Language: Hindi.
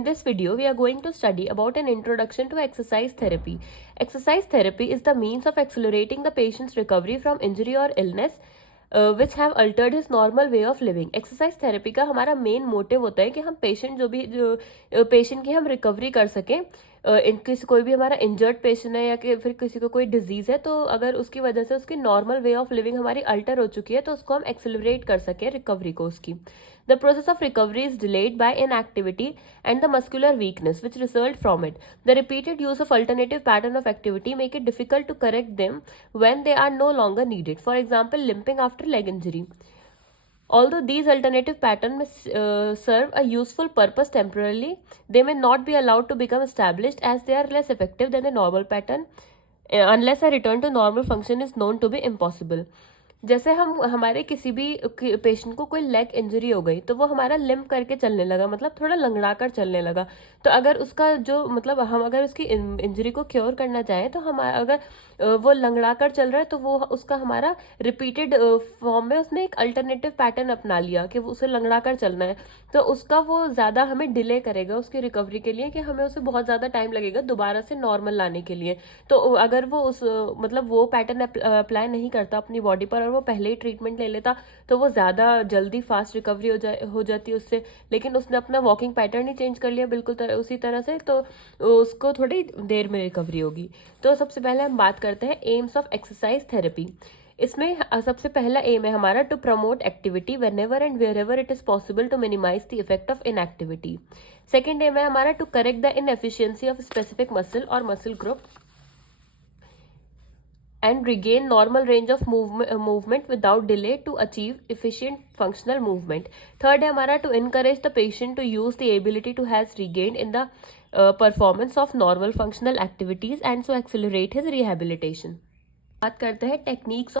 In this video, we are going to study about an introduction to exercise therapy. Exercise therapy is the means of accelerating the patient's recovery from injury or illness which have altered his normal way of living. Exercise therapy का हमारा मेन मोटिव होता है कि हम पेशेंट जो पेशेंट की हम रिकवरी कर सकें. किसी कोई भी हमारा इंजर्ड पेशेंट है या कि फिर किसी को कोई डिजीज़ है, तो अगर उसकी वजह से उसकी नॉर्मल वे ऑफ लिविंग हमारी अल्टर हो चुकी है तो उसको हम एक्सेलरेट कर सकें रिकवरी को उसकी. The process of recovery is delayed by inactivity and the muscular weakness which result from it. The repeated use of alternative pattern of activity make it difficult to correct them when they are no longer needed. For example, limping after leg injury. Although these alternative patterns may serve a useful purpose temporarily, they may not be allowed to become established as they are less effective than the normal pattern unless a return to normal function is known to be impossible. जैसे हम हमारे किसी भी पेशेंट को कोई लेग इंजरी हो गई तो वो हमारा लिम्प करके चलने लगा, मतलब थोड़ा लंगड़ा कर चलने लगा. तो अगर उसका जो मतलब हम अगर उसकी इंजरी को क्योर करना चाहें तो हम अगर वो लंगड़ा कर चल रहा है तो वो उसका हमारा रिपीटेड फॉर्म में उसने एक अल्टरनेटिव पैटर्न अपना लिया कि वो उसे लंगड़ा कर चलना है, तो उसका वो ज़्यादा हमें डिले करेगा उसकी रिकवरी के लिए, कि हमें उसे बहुत ज़्यादा टाइम लगेगा दोबारा से नॉर्मल लाने के लिए. तो अगर वो उस मतलब वो पैटर्न अप्लाई नहीं करता अपनी बॉडी पर और वो पहले ही ट्रीटमेंट ले लेता तो वो ज़्यादा जल्दी फास्ट रिकवरी हो जाती उससे. लेकिन उसने अपना वॉकिंग पैटर्न ही चेंज कर लिया बिल्कुल उसी तरह से, तो उसको थोड़ी देर में रिकवरी होगी. तो सबसे पहले हम बात करते हैं एम्स ऑफ एक्सरसाइज थेरेपी. इसमें सबसे पहला एम है हमारा to promote activity whenever and wherever it is possible to minimise the effect of inactivity. Second aim है हमारा to correct the inefficiency of specific muscle और muscle group and regain normal range of movement without delay to achieve efficient functional movement. Third है हमारा to encourage the patient to use the ability to has regained in the performance of normal functional activities and so accelerate his rehabilitation. बात करते हैं टेक्निक्स